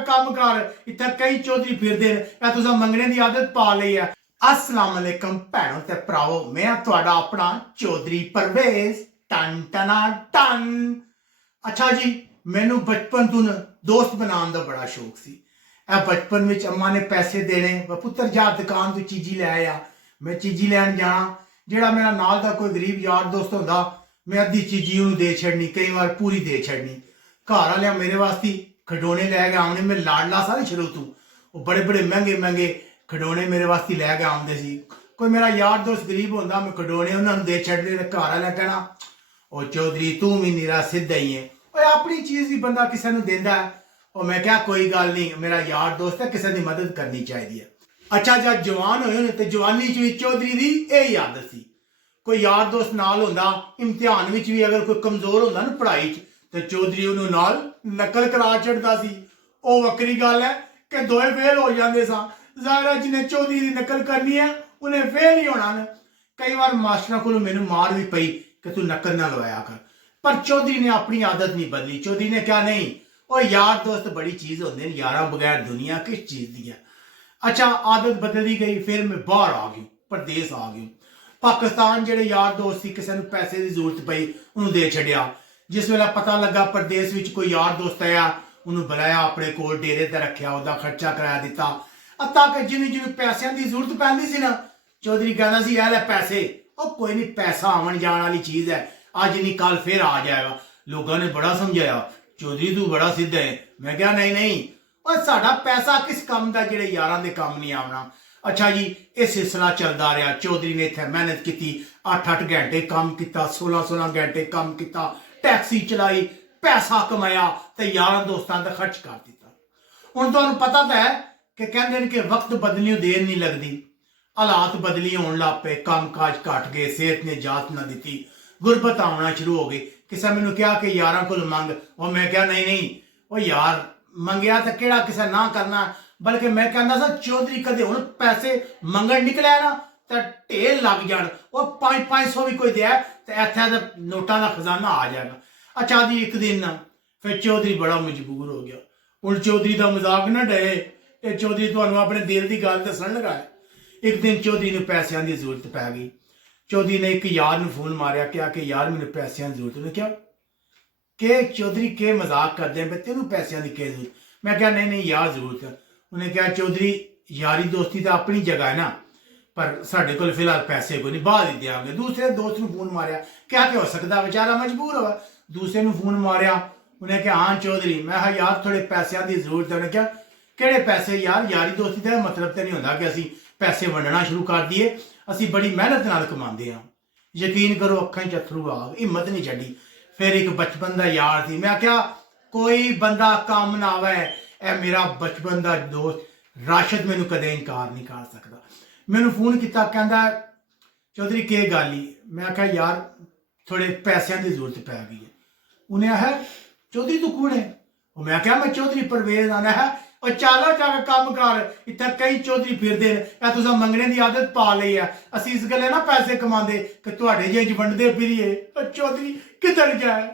जाके काम कर, इत्थे कई चौधरी फिरदे ने, ए तुसां मंगने दी आदत पा लई है। अस्सलाम वालेकुम भैनों ते भरावो, मैं तुहाडा अपना चौधरी परवेज टन टना टन। अच्छा जी, मैनू बचपन तो दोस्त बनाने का बड़ा शौक सी। बचपन में अम्मा ने पैसे देने, पुत्र जा दुकान तो चीजी लै आ। मैं चीजी लैन जाना, जेड़ा मेरा नाल दा कोई गरीब यार दोस्त होंदा, मैं अद्धी चीजी उन्होंने दे छड़नी, कई बार पूरी दे छड़नी। घर वाले मेरे वास्ते खिडौने लै के आने, मैं लाडला सा शुरू तो, वो बड़े बड़े महंगे महंगे खिडौने मेरे वास्ते लैके आते सी। कोई मेरा यार दोस्त गरीब होंदा, मैं खिडौने उन्होंने दे छड़ने, घर वाले कहना ओ चौधरी तू भी निरा सिद्धा ही है, और अपनी चीज़ भी बंदा किसी को देंदा है। और मैं क्या कोई गल नहीं, मेरा यार दोस्त है, किसी की मदद करनी चाहिए। अच्छा जब जवान होए तो जवानी च चौधरी की यही आदत सी, कोई यार दोस्त नाल होंदा, इम्तिहान में भी अगर कोई कमजोर होंदा ना पढ़ाई तो चौधरी उन्होंने नाल नकल करा छड़दा सी। ओ वक्री गल है कि दोए फेल हो जाते सा, ज़ाहिर है जिन्हें चौधरी की नकल करनी है उन्हें फेल ही होना है। कई बार मास्टरों को मैनू मार भी पई कि तू नकल ना लवाया कर, पर चौधरी ने अपनी आदत नहीं बदली। चौधरी ने क्या नहीं, और यार दोस्त बड़ी चीज़ होंगे, यारा बगैर दुनिया किस चीज़ दी है। अच्छा आदत बदली गई, फिर मैं बाहर आ गई, परदेस आ गई। पाकिस्तान जेडे यार दोस्त सी, किसी को पैसे की जरूरत पई उन्होंने दे छड़िया। जिस वेला पता लगा परदेस में कोई यार दोस्त आया, उन्होंने बुलाया अपने कोल, डेरे ते रखिया, उसका खर्चा कराया दिता। ताकि जिन्हें जिन्हें पैसों की जरूरत पैंदी सी ना, चौधरी कहना सी ए लै पैसे, और कोई नहीं पैसा आवन जाने वाली चीज़ है, अज नहीं कल फिर आ जाएगा। लोगों ने बड़ा समझाया चौधरी तू बड़ा सीधा है। मैं क्या नहीं नहीं, और साडा पैसा किस काम का जेडे यारां दे काम नहीं आना। अच्छा जी ये सिलसिला चलता रहा। चौधरी ने इत्थे मेहनत की, 8-8 घंटे काम किया, 16-16 घंटे काम किया, टैक्सी चलाई, पैसा कमाया तो यारां दोस्तां ते खर्च कर दिता। हुण तुहानूं पता तो है कि कहंदे ने कि वक्त बदलियों देर नहीं लगती। हालात बदली होने लग पे, काम काज घट गए, सेहत ने इजाजत ना दी, गुरबत आना शुरू हो गई। किसी मैनू कहा कि यारां को मंग, और मैं क्या नहीं नहीं, वो यार मंगया तो केड़ा किसी ना करना, बल्कि मैं कहना सा चौधरी कदे हुण पैसे मंगण निकलिया ना तो ढेर लग जान, वो 500 भी कोई दिया तो इत्थे तो नोटां दा खजाना आ जाएगा। अच्छा जी एक दिन फिर चौधरी बड़ा मजबूर हो गया। हुण चौधरी का मजाक ना डे, ते चौधरी तुहानूं अपने दिल की गल दस्सण लगा है। एक दिन चौधरी ने पैसों की जरूरत पै गई। चौधरी ने एक यार ने फोन मारिया, क्या कि यार मैंने पैसों की जरूरत। उन्हें क्या कि चौधरी के मजाक करते हैं, तेनों पैसों की क्या जरूरत। मैं क्या नहीं नहीं यार जरूरत है। उन्हें क्या चौधरी यारी दोस्ती तो अपनी जगह है ना, पर साढ़े को फिलहाल पैसे कोई नहीं, बाद ही देंगे। दूसरे दोस्त ने फोन मारिया, क्या हो सकता बेचारा मजबूर हुआ। दूसरे ने फोन मारिया, उन्हें क्या हाँ चौधरी, मैं हाँ यार थोड़े पैसों की जरूरत है। उन्हें क्या किहड़े पैसे यार, यारी दोस्ती का मतलब तो नहीं होता कि असीं पैसे वंडना शुरू कर दिए, असी बड़ी मेहनत नाल कमाते हैं। यकीन करो अखां च अथरू आ गए, हिम्मत नहीं छड्डी। फिर एक बचपन का यार थी, मैं क्या कोई बंदा काम ना आवे, ए मेरा बचपन का दोस्त राशिद मैनू कदे इनकार नहीं कर सकता। मैनू फोन किया, कहंदा चौधरी के गल ही। मैं आख्या यार थोड़े पैसों की जरूरत पै गई है। उन्हें आखिया चौधरी तू कौन है। मैं क्या मैं चौधरी परवेज आना है, और चलो जाके काम कर, इत्थे कई चौधरी फिरदे ने, तुसां मंगने की आदत पा लई है। असीं इस गल्ले ना पैसे कमांदे कि तुहाडे जेह वंडदे फिरीए। चौधरी किधर जाए।